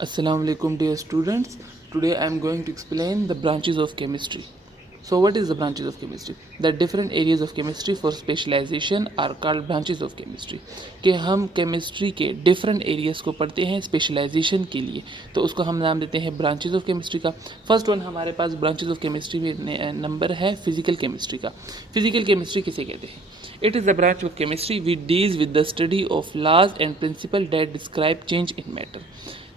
Assalamu alaikum dear students. Today I am going to explain the branches of chemistry. So what is the branches of chemistry? The different areas of chemistry for specialization are called branches of chemistry. कि हम chemistry के different areas को पढ़ते हैं specialization के लिए, तो उसको हम नाम देते हैं branches of chemistry का. First one हमारे पास branches of chemistry में नंबर है physical chemistry का. Physical chemistry किसे कहते हैं? It is the branch of chemistry which deals with the study of laws and principles that describe change in matter.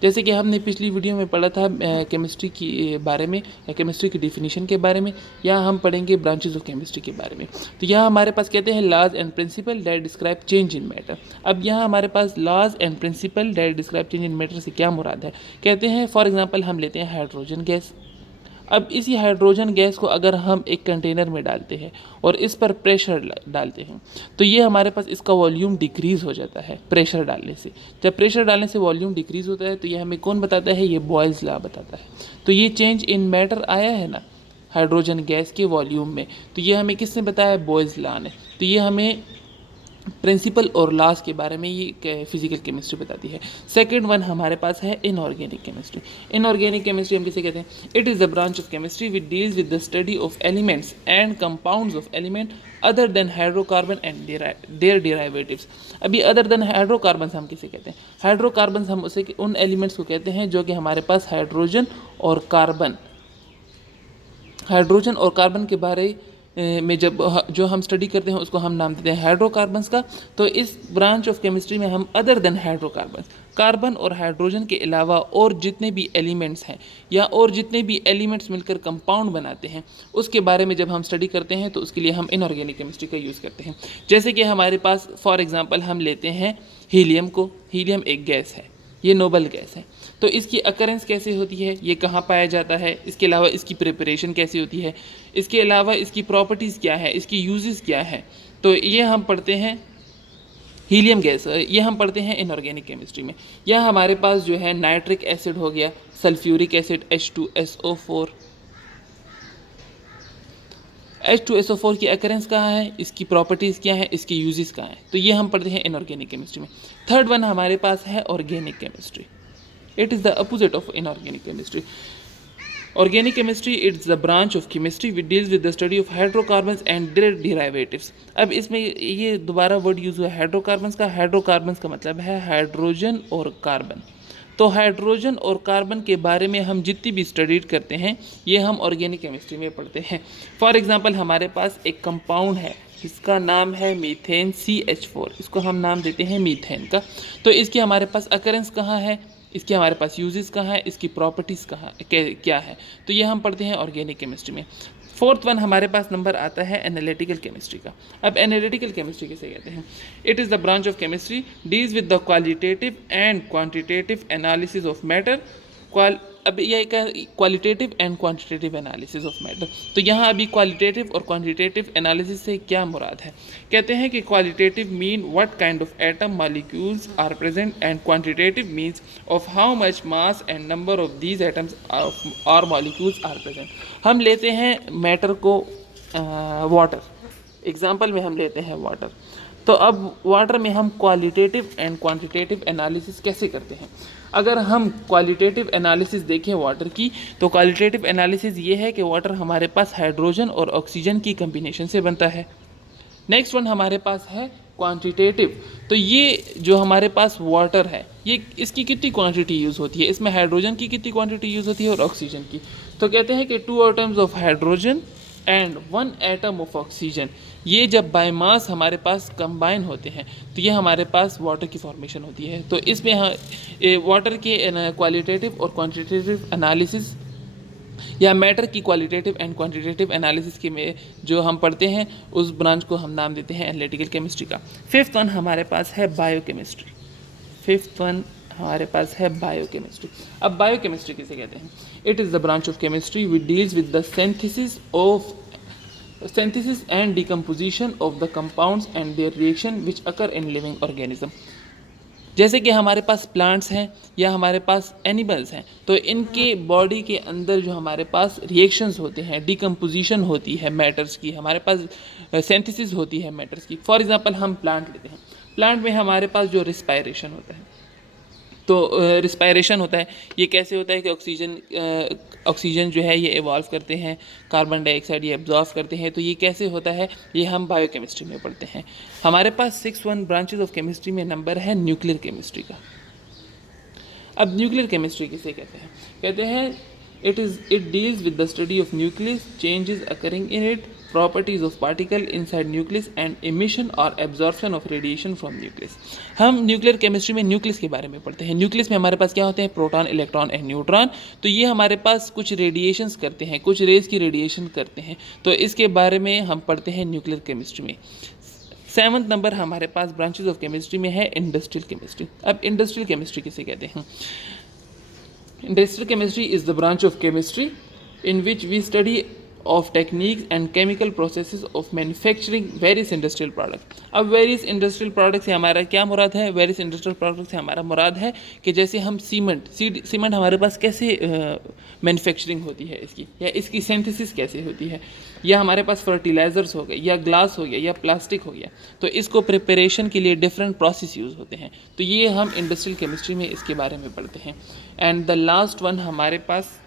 जैसे कि हमने पिछली वीडियो में पढ़ा था केमिस्ट्री की बारे में या केमिस्ट्री की डिफिनीशन के बारे में, या हम पढ़ेंगे ब्रांचेज ऑफ केमिस्ट्री के बारे में. तो यहाँ हमारे पास कहते हैं laws and principle that describe change in matter. अब यहाँ हमारे पास laws and principle that describe change in matter से क्या मुराद है? कहते हैं फॉर एग्जांपल हम लेते हैं हाइड्रोजन गैस. अब इसी हाइड्रोजन गैस को अगर हम एक कंटेनर में डालते हैं और इस पर प्रेशर डालते हैं, तो ये हमारे पास इसका वॉल्यूम डिक्रीज़ हो जाता है प्रेशर डालने से. जब प्रेशर डालने से वॉल्यूम डिक्रीज़ होता है तो ये हमें कौन बताता है? ये बॉयल्स लॉ बताता है. तो ये चेंज इन मैटर आया है ना हाइड्रोजन गैस के वॉल्यूम में, तो ये हमें किसने बताया? बॉयल्स लॉ ने. तो ये हमें प्रिंसिपल और लॉज के बारे में ये फिजिकल केमिस्ट्री बताती है. सेकंड वन हमारे पास है इनऑर्गेनिक केमिस्ट्री. इनऑर्गेनिक केमिस्ट्री हम किसे कहते हैं? It is the branch of chemistry which deals with the study of elements and compounds of element other than hydrocarbon and their derivatives. अभी other than hydrocarbon हम किसे कहते हैं? हाइड्रोकार्बन हम उसे उन एलिमेंट्स को कहते हैं जो कि हमारे पास हाइड्रोजन और कार्बन के बारे में जब जो हम स्टडी करते हैं उसको हम नाम देते हैं हाइड्रोकार्बन्स का. तो इस ब्रांच ऑफ केमिस्ट्री में हम अदर देन हाइड्रोकार्बन्स, कार्बन और हाइड्रोजन के अलावा और जितने भी एलिमेंट्स हैं या और जितने भी एलिमेंट्स मिलकर कंपाउंड बनाते हैं उसके बारे में जब हम स्टडी करते हैं तो उसके लिए हम इनऑर्गेनिक केमिस्ट्री का यूज़ करते हैं. जैसे कि हमारे पास फॉर एग्जांपल हम लेते हैं हीलियम को. हीलियम एक गैस है, ये नोबल गैस है. तो इसकी अकरेंस कैसे होती है, ये कहाँ पाया जाता है, इसके अलावा इसकी प्रिपरेशन कैसे होती है, इसके अलावा इसकी प्रॉपर्टीज़ क्या है, इसकी यूजेस क्या है, तो ये हम पढ़ते हैं हीलियम गैस. ये हम पढ़ते हैं इनऑर्गेनिक केमिस्ट्री में. या हमारे पास जो है नाइट्रिक एसिड हो गया, सल्फ्यूरिक एसिड H2SO4. H2SO4 की अकरेंस कहाँ है, इसकी प्रॉपर्टीज़ क्या है, इसकी यूजेस कहाँ है, तो ये हम पढ़ते हैं इनऑर्गेनिक केमिस्ट्री में. थर्ड वन हमारे पास है organic chemistry. It is the opposite of inorganic chemistry. Organic chemistry is the branch of chemistry which deals with the study of hydrocarbons and their derivatives. अब इसमें ये दोबारा वर्ड यूज़ हुआ है hydrocarbons का. Hydrocarbons का मतलब है हाइड्रोजन और कार्बन. तो हाइड्रोजन और कार्बन के बारे में हम जितनी भी स्टडी करते हैं ये हम ऑर्गेनिक केमिस्ट्री में पढ़ते हैं. फॉर एग्जांपल हमारे पास एक कंपाउंड है जिसका नाम है मीथेन CH4. इसको हम नाम देते हैं मीथेन का. तो इसकी हमारे पास अकरेंस कहाँ है, इसके हमारे पास यूजेस कहाँ है, इसकी प्रॉपर्टीज़ कहाँ क्या है, तो ये हम पढ़ते हैं ऑर्गेनिक केमिस्ट्री में. फोर्थ वन हमारे पास नंबर आता है एनालिटिकल केमिस्ट्री का. अब एनालिटिकल केमिस्ट्री किसे कहते हैं? It is the branch of chemistry deals with the qualitative and quantitative analysis of matter. अब यह qualitative and quantitative analysis of matter. तो यहाँ अभी क्वालिटेटिव और क्वांटिटेटिव एनालिसिस से क्या मुराद है? कहते हैं कि qualitative mean what kind of atom molecules are present and quantitative means of how much mass and number of these atoms और मॉलिक्यूल्स आर प्रेजेंट. हम लेते हैं मैटर को वाटर. एग्जाम्पल में हम लेते हैं वाटर. तो अब वाटर में हम क्वालिटेटिव एंड क्वांटिटेटिव एनालिसिस कैसे करते हैं? अगर हम क्वालिटेटिव एनालिसिस देखें वाटर की, तो क्वालिटेटिव एनालिसिस ये है कि वाटर हमारे पास हाइड्रोजन और ऑक्सीजन की कम्बिनेशन से बनता है. नेक्स्ट वन हमारे पास है क्वांटिटेटिव. तो ये जो हमारे पास वाटर है ये इसकी कितनी क्वांटिटी यूज़ होती है, इसमें हाइड्रोजन की कितनी क्वांटिटी यूज़ होती है और ऑक्सीजन की. तो कहते हैं कि 2 atoms of hydrogen and 1 atom of oxygen, ये जब बाय मास हमारे पास कंबाइन होते हैं तो ये हमारे पास वाटर की फॉर्मेशन होती है. तो इसमें वाटर के क्वालिटेटिव और क्वांटिटेटिव एनालिसिस या मैटर की क्वालिटेटिव एंड क्वांटिटेटिव एनालिसिस के में जो हम पढ़ते हैं उस ब्रांच को हम नाम देते हैं एनालिटिकल केमिस्ट्री का. फिफ्थ वन हमारे पास है बायोकेमिस्ट्री. बायोकेमिस्ट्री. अब बायोकेमिस्ट्री किसे कहते हैं? It is the branch of chemistry which deals with the synthesis and decomposition of the compounds and their reaction which occur in living organism. जैसे कि हमारे पास प्लांट्स हैं या हमारे पास एनिमल्स हैं, तो इनके बॉडी के अंदर जो हमारे पास रिएक्शंस होते हैं, डिकम्पोजिशन होती है मैटर्स की, हमारे पास सिंथेसिस होती है मैटर्स की. फॉर एग्जांपल हम प्लांट लेते हैं. प्लांट में हमारे पास जो रिस्पायरेशन होता है, तो रिस्पायरेशन होता है, ये कैसे होता है कि ऑक्सीजन जो है ये इवॉल्व करते हैं, कार्बन डाइऑक्साइड ये एब्जॉर्व करते हैं। तो ये कैसे होता है, ये हम बायोकेमिस्ट्री में पढ़ते हैं। हमारे पास 6 ब्रांचेज ऑफ केमिस्ट्री में नंबर है न्यूक्लियर केमिस्ट्री का। अब न्यूक्लियर केमिस्ट्री किसे कहते हैं it deals with the study of nucleus, changes occurring in it, properties of particle inside nucleus and emission और absorption of radiation from nucleus. हम nuclear chemistry में न्यूक्लियस के बारे में पढ़ते हैं। न्यूक्लियस में हमारे पास क्या होते हैं, प्रोटॉन, इलेक्ट्रॉन एंड न्यूट्रॉन। तो ये हमारे पास कुछ रेडिएशंस करते हैं, कुछ रेज की रेडिएशन करते हैं। तो इसके बारे में हम पढ़ते हैं न्यूक्लियर केमिस्ट्री में। 7वां नंबर हमारे पास ब्रांचेज ऑफ केमिस्ट्री में है इंडस्ट्रियल केमिस्ट्री। अब इंडस्ट्रियल केमिस्ट्री किसे कहते हैं? Industrial chemistry is the branch of chemistry in which we study of techniques and chemical processes of manufacturing various industrial products. अब various industrial products से हमारा क्या मुराद है? various industrial products से हमारा मुराद है कि जैसे हम सीमेंट हमारे पास कैसे मैन्युफैक्चरिंग होती है इसकी, या इसकी सिंथेसिस कैसे होती है, या हमारे पास फर्टिलाइजर्स हो गए, या ग्लास हो गया, या प्लास्टिक हो गया। तो इसको प्रिपरेशन के लिए डिफरेंट प्रोसेस यूज़ होते हैं। तो ये हम इंडस्ट्रियल केमिस्ट्री में इसके बारे में पढ़ते हैं। एंड द लास्ट वन हमारे पास,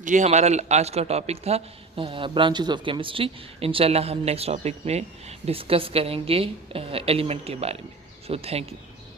ये हमारा आज का टॉपिक था ब्रांचेस ऑफ केमिस्ट्री। इंशाल्लाह हम नेक्स्ट टॉपिक में डिस्कस करेंगे एलिमेंट के बारे में। So thank you.